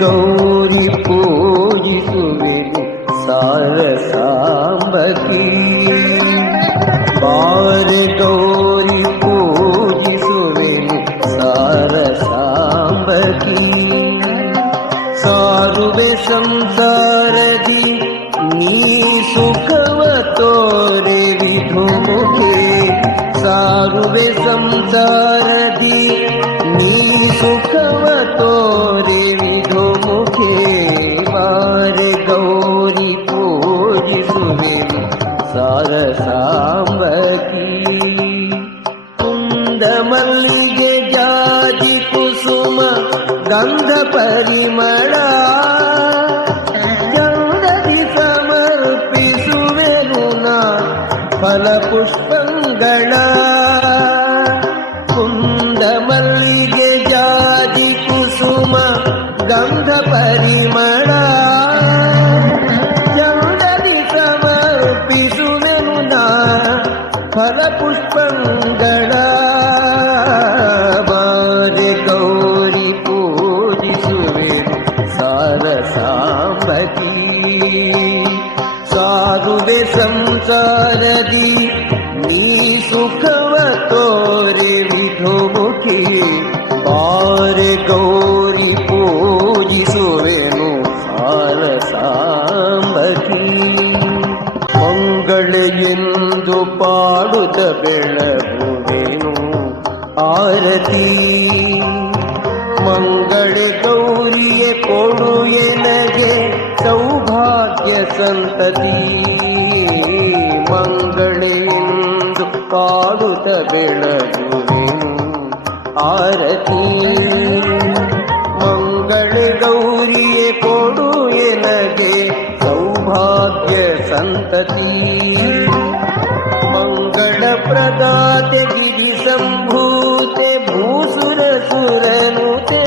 ಗೌರಿ ಪೂಜಿಸುವೆನು ಸಾರ ಸಾಂಬಕಿ ಬಾರೆ ಗೌರಿ ಪೂಜಿಸುವೆನು ಸಾರ ಸಾಂಬಕಿ ಸಾರುವೆ ಸಂಸಾರದಿ ನೀ ಸುಖವ ತೋರೆ ವಿಧುಮುಖೆ ಸಾರುವೆ ಸಂಸಾರದಿ सारसाम्बकी। कुन्दमल्लिगे जाति कुसुम गङ्ग परिमरा जि फलपुष्पङ्गणा ಸಾರುವೆ ಸಂಸಾರದಿ, ನೀ ಸುಖವ ತೋರೆ ವಿಧೋಮುಖಿ ಬಾರೆ ಗೌರಿ ಪೂಜಿಸುವೆನು ಸಾರ ಸಾಂಬಕಿ. ಮಂಗಳೆಯೆಂದು ಪಾಡುತ್ತ ಬೆಳಗುವೆನು ಆರತಿ. ಮಂಗಳೆ ಗೌರಿಯೇ ಕೊಡು ಎನಗೆ सन्तती मङ्गले नन्दुकादुत विणजुवे आरती मङ्गल गौर्ये पोडुयेन के सौभाग्य सन्तति मङ्गलप्रदात्यधि सम्भूते भूसुरसुरनुते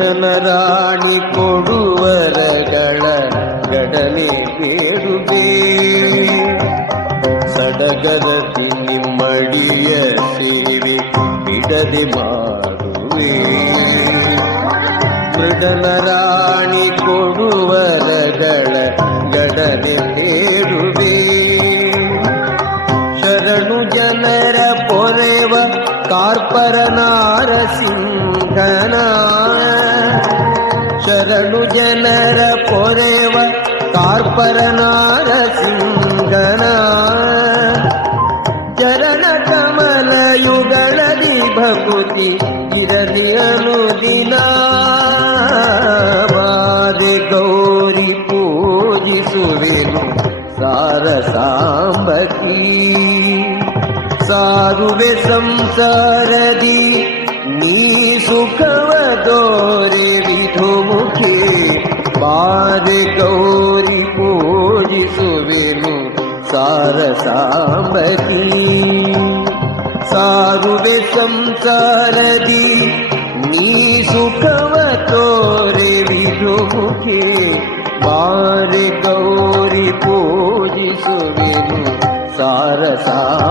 ನಿರ್ಧನ ರಾಣಿ ಕೊಡುವರಗಳ ಗಡನೆ ಬೇಡುವೆ ಸಡಗರದಿ ನಿಮ್ಮಡಿಯ ಸೇವೆ ಬಿಡದೆ ಮಾಡುವೆ ಮೃಡಲ ರಾಣಿ ಕೊಡುವರಗಳ ಗಡನೆ ಬೇಡುವೆ ಶರಣು ಜನರ ಪೊರೆವ ಕಾರ್ಪರ ನಾರಸಿಂಹನ ಶರಣು ಜನರ ಪೊರೆವ ಕಾರ್ಪರ ನಾರಸಿಂಹನ ಚರಣ ಕಮಲ ಯುಗಳದಿ ಭಕುತಿ ಇರಲಿ ಅನುದಿನ ಮಾರೆ ಗೌರಿ ಪೂಜಿಸುವೆನು ಸಾರ ಸಾಂಬಕಿ ಸಾರುವೆ ಸಂಸಾರದಿ ನೀ ಸುಖವ गौरि पोसु वेण सारसामी सारुवे संसार दी सुखमोरे दिखे वार गौरि पोजिसु वेलु सारसामी